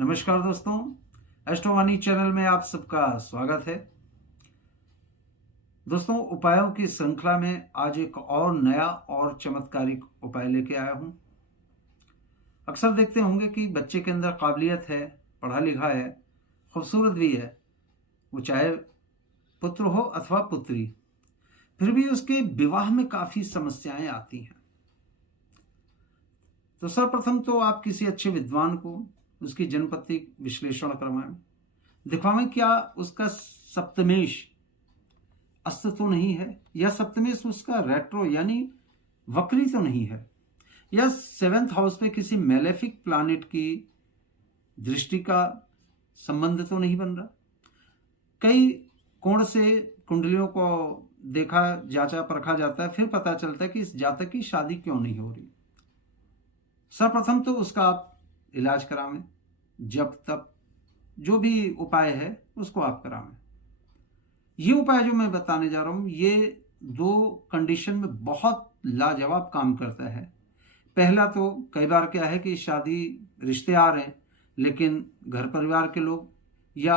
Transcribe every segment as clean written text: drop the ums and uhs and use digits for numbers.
नमस्कार दोस्तों, एस्ट्रोवाणी चैनल में आप सबका स्वागत है। दोस्तों, उपायों की श्रृंखला में आज एक और नया और चमत्कारिक उपाय लेके आया हूं। अक्सर देखते होंगे कि बच्चे के अंदर काबिलियत है, पढ़ा लिखा है, खूबसूरत भी है, वो चाहे पुत्र हो अथवा पुत्री, फिर भी उसके विवाह में काफी समस्याएं आती हैं। तो सर्वप्रथम तो आप किसी अच्छे विद्वान को उसकी जनपत्ति विश्लेषण करवाएं, दिखावें क्या उसका सप्तमेश अस्त तो नहीं है, या सप्तमेश उसका रेट्रो यानी वक्री तो नहीं है, या सेवेंथ हाउस पे किसी मेलेफिक प्लैनेट की दृष्टि का संबंध तो नहीं बन रहा। कई कोण से कुंडलियों को देखा जांचा परखा जाता है, फिर पता चलता है कि इस जातक की शादी क्यों नहीं हो रही। सर्वप्रथम तो उसका आप इलाज करावें, जब तक जो भी उपाय है उसको आप करावें। ये उपाय जो मैं बताने जा रहा हूं, ये दो कंडीशन में बहुत लाजवाब काम करता है। पहला तो कई बार क्या है कि शादी रिश्ते आ रहे हैं, लेकिन घर परिवार के लोग या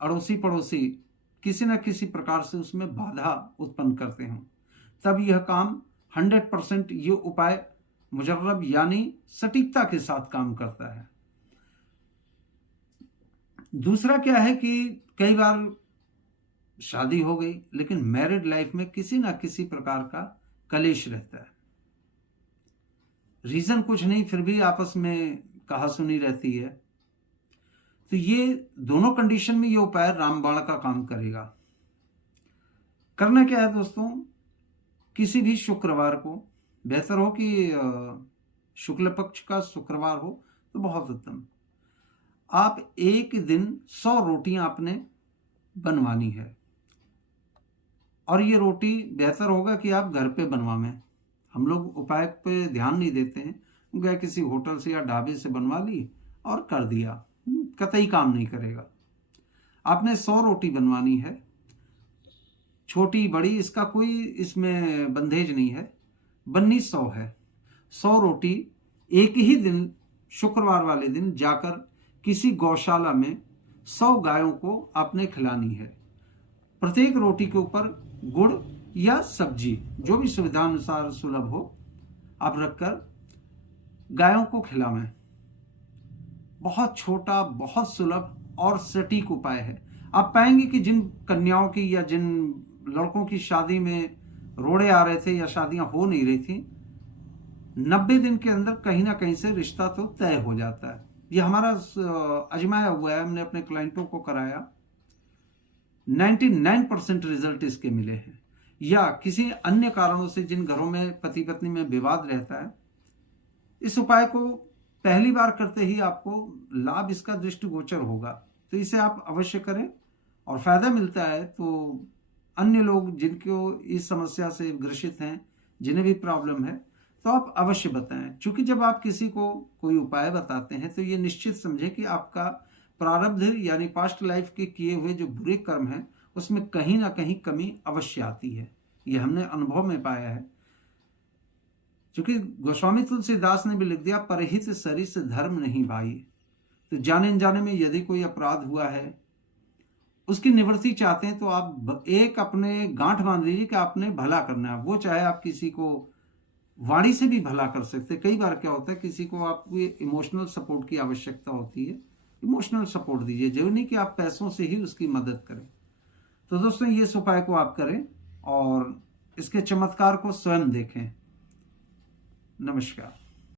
अड़ोसी पड़ोसी किसी न किसी प्रकार से उसमें बाधा उत्पन्न करते हों, तब यह काम 100% ये उपाय मुजर्रब यानी सटीकता के साथ काम करता है। दूसरा क्या है कि कई बार शादी हो गई लेकिन मैरिड लाइफ में किसी ना किसी प्रकार का कलेश रहता है। रीजन कुछ नहीं, फिर भी आपस में कहासुनी रहती है। तो ये दोनों कंडीशन में ये उपाय रामबाण का काम करेगा। करना क्या है दोस्तों, किसी भी शुक्रवार को, बेहतर हो कि शुक्ल पक्ष का शुक्रवार हो तो बहुत उत्तम, आप एक दिन 100 रोटियां आपने बनवानी है। और ये रोटी बेहतर होगा कि आप घर पे बनवाएं। हम लोग उपाय पे ध्यान नहीं देते हैं, गए किसी होटल से या ढाबे से बनवा ली और कर दिया, कतई काम नहीं करेगा। आपने 100 रोटी बनवानी है, छोटी बड़ी इसका कोई इसमें बंधेज नहीं है, बननी 100 है। 100 रोटी एक ही दिन शुक्रवार वाले दिन जाकर किसी गौशाला में 100 गायों को आपने खिलानी है। प्रत्येक रोटी के ऊपर गुड़ या सब्जी जो भी सुविधानुसार सुलभ हो आप रखकर गायों को खिलावें। बहुत छोटा, बहुत सुलभ और सटीक उपाय है। आप पाएंगे कि जिन कन्याओं की या जिन लड़कों की शादी में रोड़े आ रहे थे या शादियां हो नहीं रही थी, 90 दिन के अंदर कहीं ना कहीं से रिश्ता तो तय हो जाता है। ये हमारा आजमाया हुआ है, हमने अपने क्लाइंटों को कराया, 99% रिजल्ट इसके मिले हैं। या किसी अन्य कारणों से जिन घरों में पति पत्नी में विवाद रहता है, इस उपाय को पहली बार करते ही आपको लाभ इसका दृष्टिगोचर होगा। तो इसे आप अवश्य करें और फायदा मिलता है तो अन्य लोग जिनको इस समस्या से ग्रसित हैं, जिन्हें भी प्रॉब्लम है, तो आप अवश्य बताएं। क्योंकि जब आप किसी को कोई उपाय बताते हैं तो ये निश्चित समझें कि आपका प्रारब्ध यानी पास्ट लाइफ के किए हुए जो बुरे कर्म हैं उसमें कहीं ना कहीं कमी अवश्य आती है। ये हमने अनुभव में पाया है। क्योंकि गोस्वामी तुलसीदास ने भी लिख दिया, परहित सरिस धर्म नहीं भाई। तो जाने अनजाने में यदि कोई अपराध हुआ है, उसकी निवृत्ति चाहते हैं तो आप एक अपने गांठ बांध लीजिए कि आपने भला करना है। वो चाहे आप किसी को वाणी से भी भला कर सकते। कई बार क्या होता है, किसी को आपको इमोशनल सपोर्ट की आवश्यकता होती है, इमोशनल सपोर्ट दीजिए, जरूरी नहीं कि आप पैसों से ही उसकी मदद करें। तो दोस्तों, ये उपाय को आप करें और इसके चमत्कार को स्वयं देखें। नमस्कार।